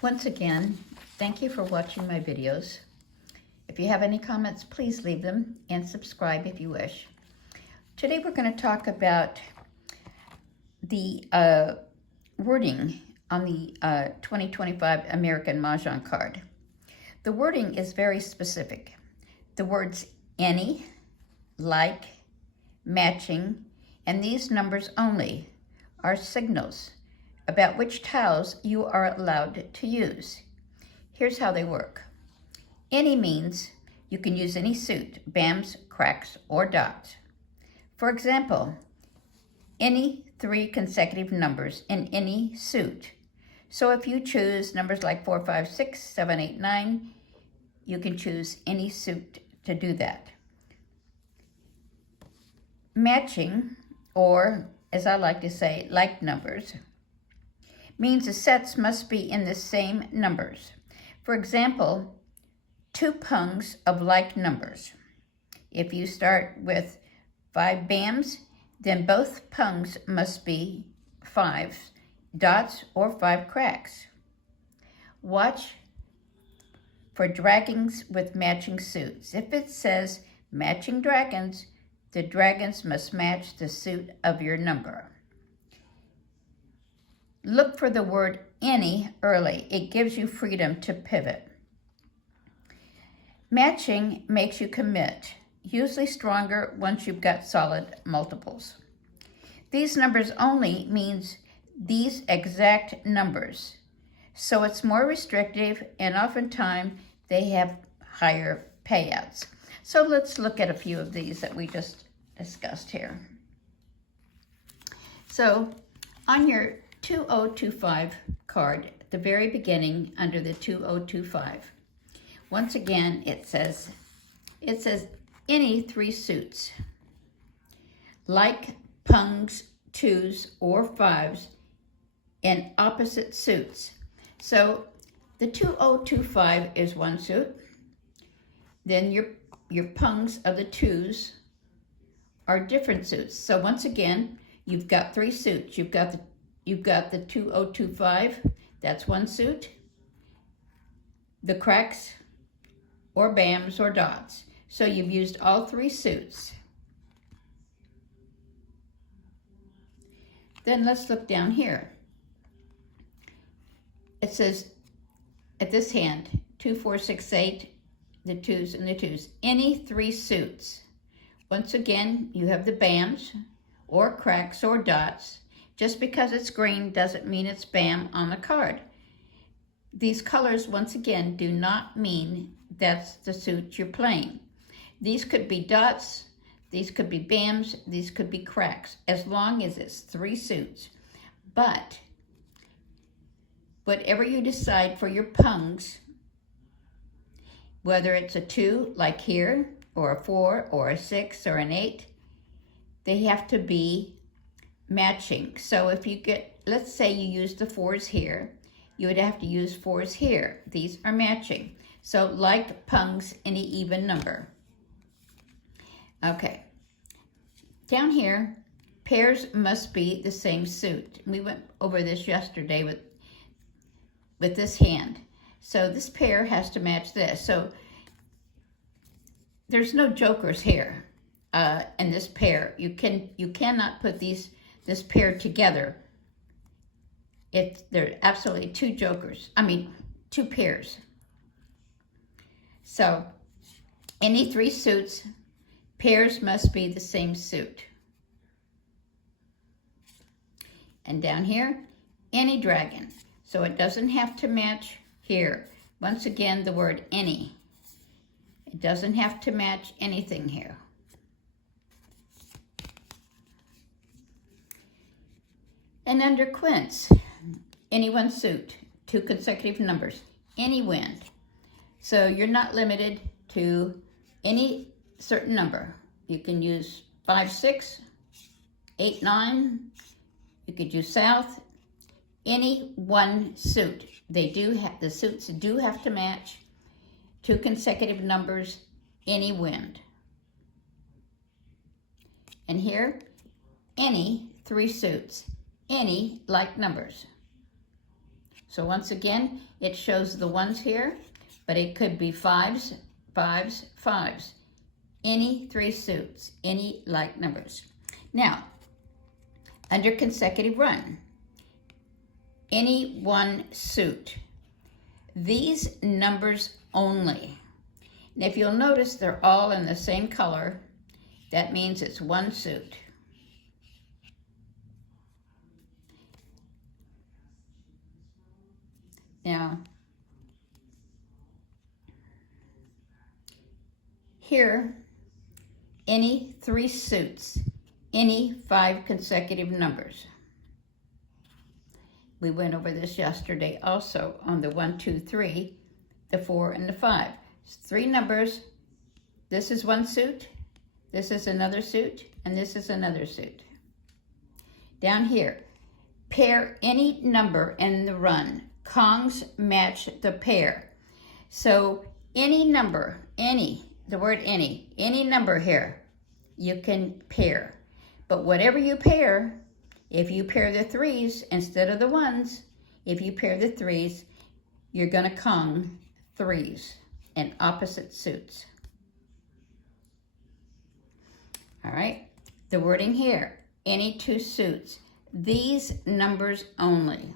Once again, thank you for watching my videos. If you have any comments, please leave them and subscribe if you wish. Today we're going to talk about the wording on the 2025 American Mah Jongg card. The wording is very specific. The words any, like, matching, and these numbers only are signals about which tiles you are allowed to use. Here's how they work. Any means you can use any suit, BAMs, cracks, or dots. For example, any 3 consecutive numbers in any suit. So if you choose numbers like 4, 5, 6, 7, 8, 9, you can choose any suit to do that. Matching, or as I like to say, like numbers, means the sets must be in the same numbers. For example, 2 pungs of like numbers. If you start with 5 BAMs, then both pungs must be 5 dots or 5 cracks. Watch for dragons with matching suits. If it says matching dragons, the dragons must match the suit of your number. Look for the word any early. It gives you freedom to pivot. Matching makes you commit, usually stronger once you've got solid multiples. These numbers only means these exact numbers. So it's more restrictive, and oftentimes they have higher payouts. So let's look at a few of these that we just discussed here. So on your 2025 card, at the very beginning under the 2025, once again it says any 3 suits, like pungs, 2s, or 5s in opposite suits. So the 2025 is 1 suit. Then your pungs of the 2s are different suits. So once again, you've got 3 suits. You've got the 2025, that's 1 suit. The cracks or BAMs or dots. So you've used all 3 suits. Then let's look down here. It says at this hand, 2, 4, 6, 8, the 2s and the 2s. Any 3 suits. Once again, you have the BAMs or cracks or dots. Just because it's green doesn't mean it's BAM on the card. These colors, once again, do not mean that's the suit you're playing. These could be dots, these could be BAMs, these could be cracks, as long as it's 3 suits. But whatever you decide for your pungs, whether it's a 2, like here, or a 4, or a 6, or an 8, they have to be matching. So if you get, let's say you use the 4s here, you would have to use 4s here. These are matching. So like pungs, any even number. Okay. Down here, pairs must be the same suit. We went over this yesterday with this hand. So this pair has to match this. So there's no jokers here in this pair. You cannot put this pair together. There are absolutely 2 jokers. 2 pairs. So any 3 suits, pairs must be the same suit. And down here, any dragon. So it doesn't have to match here. Once again, the word any. It doesn't have to match anything here. And under quints, any 1 suit, 2 consecutive numbers, any wind. So you're not limited to any certain number. You can use 5, 6, 8, 9. You could use south. Any 1 suit. The suits do have to match. 2 consecutive numbers, any wind. And here, any 3 suits, any like numbers. So once again, it shows the ones here, but it could be fives, fives, fives. Any three suits, any like numbers. Now, under consecutive run, any one suit. These numbers only. And if you'll notice, they're all in the same color. That means it's one suit. Now, here, any three suits, any 5 consecutive numbers. We went over this yesterday also on the 1, 2, 3, the 4, and the 5. It's 3 numbers. This is one suit, this is another suit, and this is another suit. Down here, pair any number in the run. Kongs match the pair. So any number, the word any number here, you can pair. But whatever you pair, if you pair the 3s instead of the 1s, if you pair the 3s, you're going to Kong 3s in opposite suits. All right, the wording here, any 2 suits, these numbers only.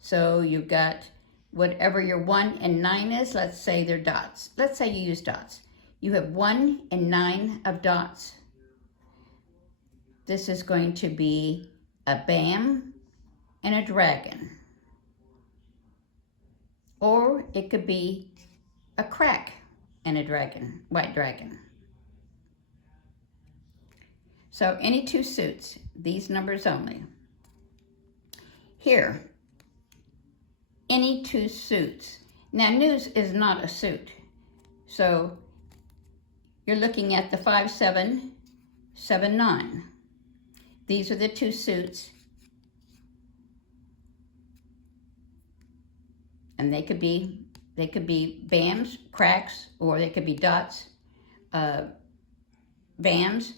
So you've got whatever your 1 and 9 is, let's say they're dots. Let's say you use dots. You have 1 and 9 of dots. This is going to be a bam and a dragon. Or it could be a crack and a dragon, white dragon. So any 2 suits, these numbers only. Here, any 2 suits. Now news is not a suit. So you're looking at the 5, 7, 7, 9. These are the 2 suits. And they could be bams, cracks, or they could be dots, bams,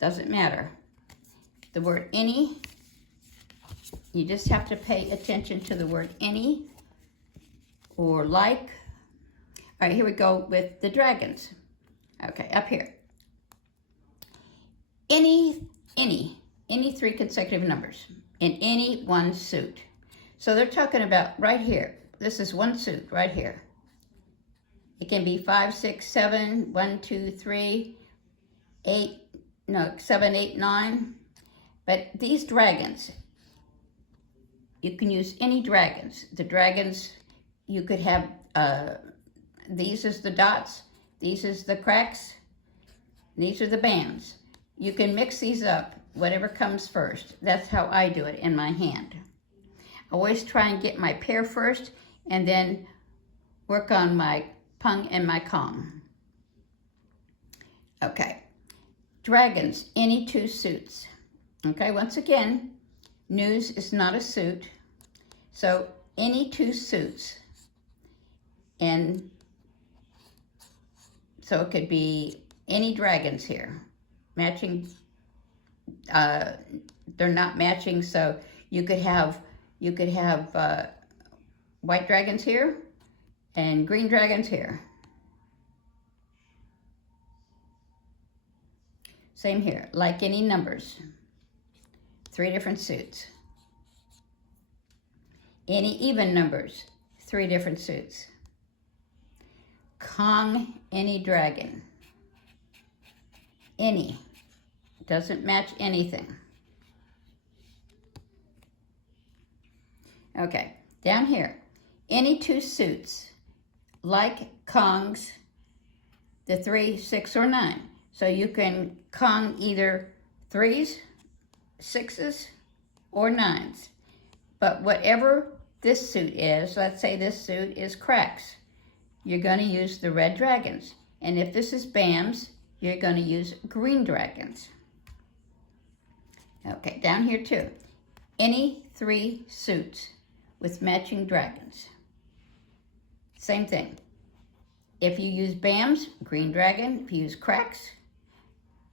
doesn't matter. The word any, you just have to pay attention to the word any or like. All right, here we go with the dragons. Okay, up here. Any 3 consecutive numbers in any one suit. So they're talking about right here. This is one suit right here. It can be 5, 6, 7, 1, 2, 3, 7, 8, 9. But these dragons, you can use any dragons. The dragons, you could have, these is the dots, these is the cracks, these are the bands. You can mix these up, whatever comes first. That's how I do it in my hand. I always try and get my pair first and then work on my pung and my kong. Okay, dragons, any 2 suits. Okay, once again, news is not a suit. So any 2 suits. And so it could be any dragons here. Matching, they're not matching, so you could have white dragons here and green dragons here. Same here, like any numbers. 3 different suits. Any even numbers, 3 different suits. Kong any dragon. Any. Doesn't match anything. Okay, down here. Any 2 suits, like Kongs, the 3, 6, or 9. So you can Kong either 3s, 6s, or 9s. But whatever this suit is, let's say this suit is cracks, you're going to use the red dragons. And if this is bams, you're going to use green dragons. Okay, down here too. Any 3 suits with matching dragons. Same thing. If you use bams, green dragon. If you use cracks,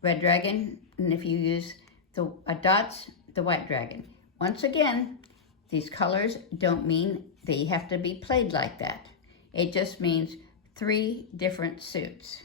red dragon. And if you use the dots, the white dragon. Once again, These colors don't mean they have to be played like that. It just means 3 different suits.